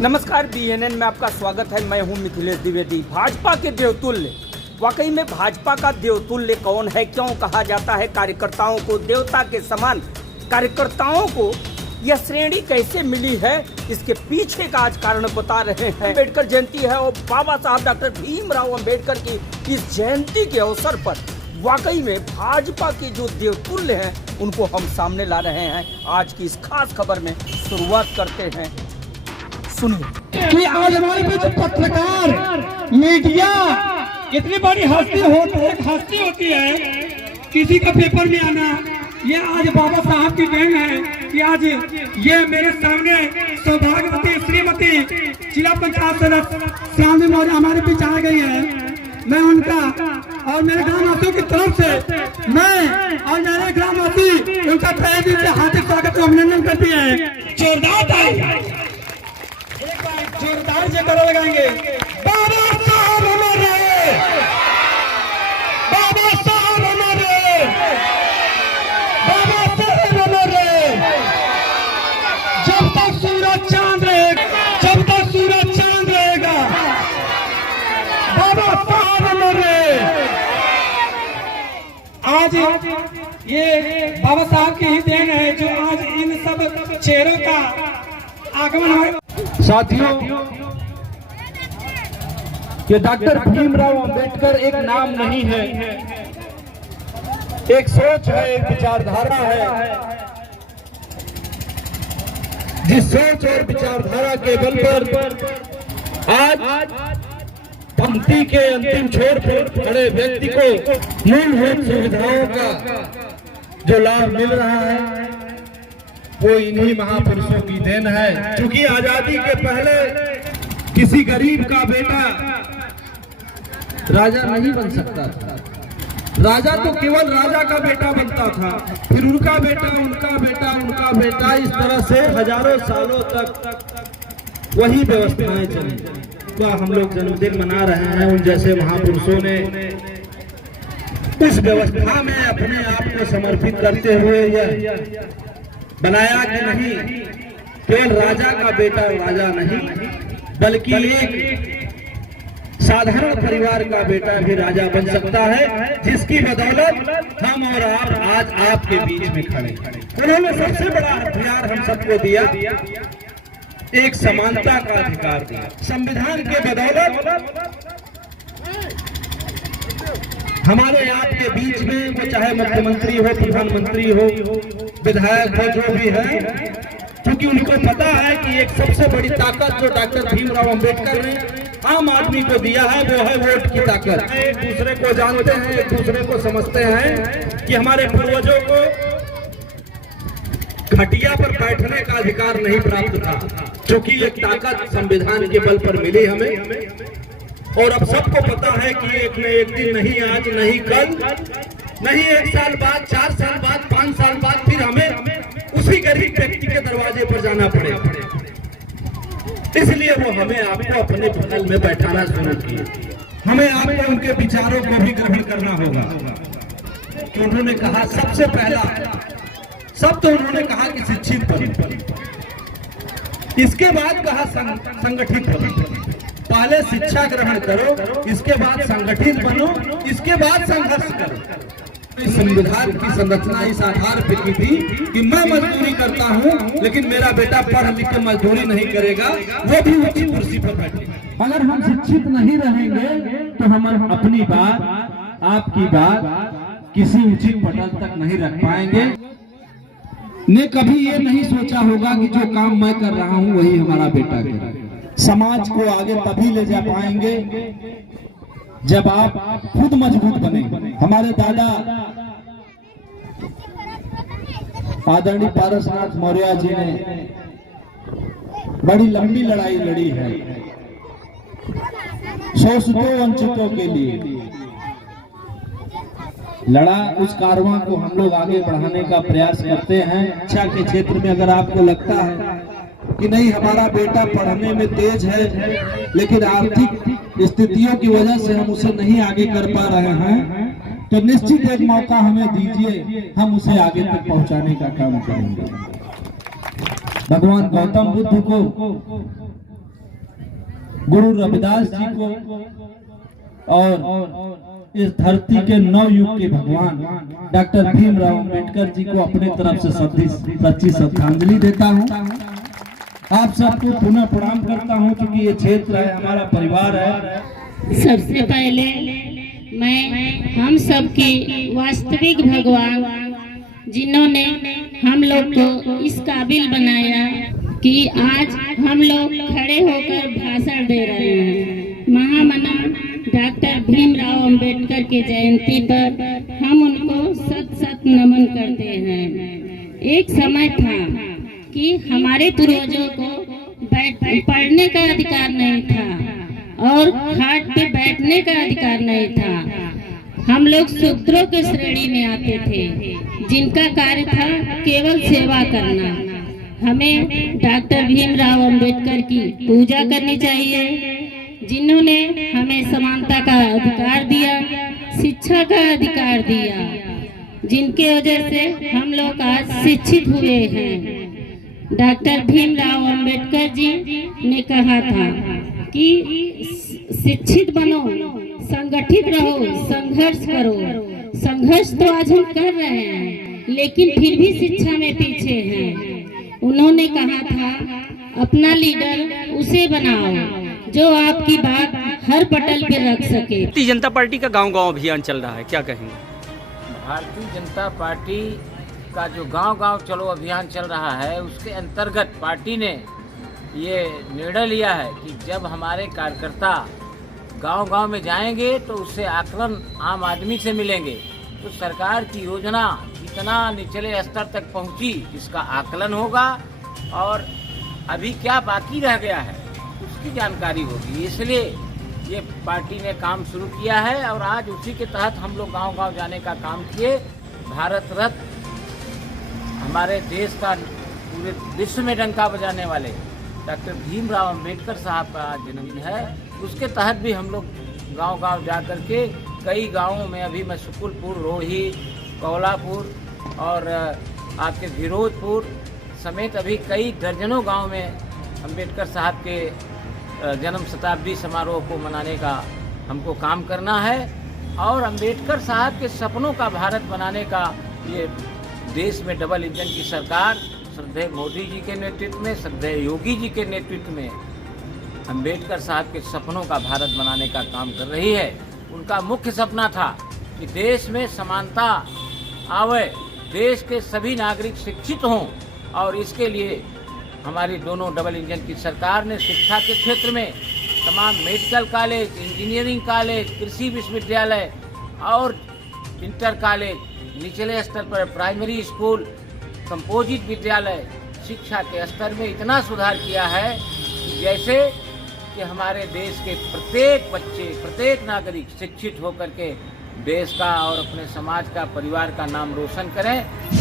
नमस्कार, BNN में आपका स्वागत है। मैं हूं मिथिलेश द्विवेदी। भाजपा के देवतुल्य, वाकई में भाजपा का देवतुल्य कौन है? क्यों कहा जाता है कार्यकर्ताओं को देवता के समान? कार्यकर्ताओं को यह श्रेणी कैसे मिली है, इसके पीछे का आज कारण बता रहे हैं। अम्बेडकर जयंती है और बाबा साहब डॉक्टर भीमराव अम्बेडकर की इस जयंती के अवसर पर वाकई में भाजपा के जो देवतुल्य हैं उनको हम सामने ला रहे हैं। आज की इस खास खबर में शुरुआत करते हैं, सुनिए। कि आज हमारे बीच पत्रकार, मीडिया इतनी बड़ी हस्ती होती है, किसी का पेपर में आना, ये आज बाबा साहब की देन है कि आज ये मेरे सामने सौभाग्यवती श्रीमती जिला पंचायत सदस्य श्रावणी मौर्य हमारे बीच आ गई है। मैं उनका और मेरे ग्रामवासियों की तरफ से मैं और मेरे ग्रामवासी उनका तहे दिल से हार्दिक स्वागत और अभिनंदन करते हैं। जोरदार जयकारा लगाएंगे। बाबा साहब हमारे, बाबा साहब हमारे, बाबा साहब हमारे। जब तक सूरज चांद रहेगा, जब तक सूरज चांद रहेगा, बाबा साहब हमारे। आज ये बाबा साहब की ही देन है जो आज इन सब चेहरों का आगमन है। साथियों, ये डॉक्टर भीमराव अंबेडकर एक नाम नहीं है, एक सोच है, एक विचारधारा है। जिस सोच और विचारधारा के बल पर आज पंक्ति के अंतिम छोर पर खड़े व्यक्ति को मूलभूत सुविधाओं का जो लाभ मिल रहा है वो इन्हीं महापुरुषों की देन है। क्योंकि आजादी के पहले किसी गरीब का बेटा राजा नहीं बन सकता था। राजा तो केवल राजा का बेटा बनता था, फिर उनका बेटा, उनका बेटा, उनका बेटा, इस तरह से हजारों सालों तक वही व्यवस्थाएं चली। तो हम लोग जन्मदिन मना रहे हैं उन जैसे महापुरुषों ने उस व्यवस्था में अपने आप को समर्पित करते हुए यह बनाया कि नहीं केवल राजा का बेटा राजा नहीं, बल्कि एक साधारण परिवार का बेटा भी राजा बन सकता है, जिसकी बदौलत हम और आप आज आपके बीच में खड़े। उन्होंने सबसे बड़ा हथियार हम सबको दिया, एक समानता का अधिकार दिया। संविधान के बदौलत हमारे आपके बीच में, वो चाहे मुख्यमंत्री हो, प्रधानमंत्री हो, विधायक हो, जो भी है, क्योंकि उनको पता है कि एक सबसे बड़ी ताकत जो डॉक्टर भीमराव अंबेडकर ने आम आदमी को दिया है वो है वोट की ताकत। एक दूसरे को जानते हैं, एक दूसरे को समझते हैं कि हमारे पूर्वजों को खटिया पर बैठने का अधिकार नहीं प्राप्त था, क्योंकि एक ताकत संविधान के बल पर मिली हमें। और अब सबको पता है कि एक न एक दिन, नहीं आज, नहीं कल, नहीं 1 साल बाद, 4 साल बाद, 5 साल बाद फिर हमें उसी गरीब व्यक्ति के दरवाजे पर जाना पड़ेगा। इसलिए वो हमें आपको अपने बगल में बैठाना शुरू किए। हमें आपको उनके विचारों को भी ग्रहण करना होगा। तो उन्होंने कहा सबसे पहला सब तो उन्होंने कहा कि शिक्षित बनो, इसके बाद कहा संगठित बनो। पहले शिक्षा ग्रहण करो, इसके बाद संगठित बनो, इसके बाद संघर्ष करो। इस संविधान की संरचना इस आधार पर की थी कि मैं मजदूरी करता हूं, लेकिन मेरा बेटा पढ़ लिख के मजदूरी नहीं करेगा, वो भी ऊंची कुर्सी पर बैठेगा। अगर हम शिक्षित नहीं रहेंगे तो हम अपनी बात, आपकी बात किसी उचित पटल तक नहीं रख पाएंगे। ने कभी ये नहीं सोचा होगा कि जो काम मैं कर रहा हूं वही हमारा बेटा करे। समाज को आगे तभी ले जा पाएंगे जब आप खुद मजबूत बने। हमारे दादा आदरणीय पारसनाथ मौर्य जी ने बड़ी लंबी लड़ाई लड़ी है शोषितों वंचितों के लिए। लड़ा, उस कारवां को हम लोग आगे बढ़ाने का प्रयास करते हैं। शिक्षा के क्षेत्र में अगर आपको लगता है कि नहीं हमारा बेटा पढ़ने में तेज है, लेकिन आर्थिक स्थितियों की वजह से हम उसे नहीं आगे कर पा रहे हैं, तो निश्चित एक मौका हमें दीजिए, हम उसे आगे तक पहुंचाने का काम करेंगे। भगवान गौतम बुद्ध को गुरु रविदास जी को और इस धरती के नव युग के भगवान डॉक्टर भीमराव अंबेडकर जी को अपने तरफ से सच्ची श्रद्धांजलि देता हूँ। आप सबको पुनः प्रणाम करता हूँ, क्योंकि ये क्षेत्र है, हमारा परिवार है। सबसे पहले मैं हम सबके वास्तविक भगवान जिन्होंने हम लोग को इस काबिल बनाया कि आज हम लोग खड़े होकर भाषण दे रहे हैं, महामना डॉक्टर भीमराव अंबेडकर की जयंती पर हम उनको सत सत नमन करते हैं। एक समय था कि हमारे पूर्वजों को पढ़ने का अधिकार नहीं था और खाट पे बैठने का अधिकार नहीं था। हम लोग शूद्रों के श्रेणी में आते थे, जिनका कार्य था केवल सेवा करना। हमें डॉक्टर भीमराव अंबेडकर की पूजा करनी चाहिए, जिन्होंने हमें समानता का अधिकार दिया, शिक्षा का अधिकार दिया, जिनके वजह से हम लोग आज शिक्षित हुए हैं। डॉक्टर भीमराव अंबेडकर जी ने कहा था कि शिक्षित बनो, संगठित रहो, संघर्ष करो। संघर्ष तो आज हम कर रहे हैं, लेकिन फिर भी शिक्षा में पीछे हैं। उन्होंने कहा था अपना लीडर उसे बनाओ जो आपकी बात हर पटल पे रख सके। भारतीय जनता पार्टी का गांव-गांव अभियान चल रहा है, क्या कहेंगे? भारतीय जनता पार्टी का जो गांव-गांव चलो अभियान चल रहा है, उसके अंतर्गत पार्टी ने ये निर्णय लिया है कि जब हमारे कार्यकर्ता गांव-गांव में जाएंगे तो उससे आकलन आम आदमी से मिलेंगे, तो सरकार की योजना कितना निचले स्तर तक पहुंची इसका आकलन होगा और अभी क्या बाकी रह गया है उसकी जानकारी होगी। इसलिए ये पार्टी ने काम शुरू किया है और आज उसी के तहत हम लोग गांव-गांव जाने का काम किए। भारत रत्न हमारे देश का पूरे विश्व में डंका बजाने वाले डॉक्टर भीमराव अंबेडकर साहब का आज जन्मदिन है, उसके तहत भी हम लोग गांव-गांव जा कर के कई गांवों में, अभी मैं सुकुलपुर, रोही, कोल्हापुर और आपके विरोधपुर समेत अभी कई दर्जनों गांव में अंबेडकर साहब के जन्म शताब्दी समारोह को मनाने का हमको काम करना है और अंबेडकर साहब के सपनों का भारत बनाने का ये देश में डबल इंजन की सरकार श्रद्धेय मोदी जी के नेतृत्व में, श्रद्धेय योगी जी के नेतृत्व में अंबेडकर साहब के सपनों का भारत बनाने का काम कर रही है। उनका मुख्य सपना था कि देश में समानता आवे, देश के सभी नागरिक शिक्षित हों और इसके लिए हमारी दोनों डबल इंजन की सरकार ने शिक्षा के क्षेत्र में तमाम मेडिकल कॉलेज, इंजीनियरिंग कॉलेज, कृषि विश्वविद्यालय और इंटर कॉलेज, निचले स्तर पर प्राइमरी स्कूल, कंपोजिट विद्यालय, शिक्षा के स्तर में इतना सुधार किया है कि जैसे कि हमारे देश के प्रत्येक बच्चे, प्रत्येक नागरिक शिक्षित होकर के देश का और अपने समाज का, परिवार का नाम रोशन करें।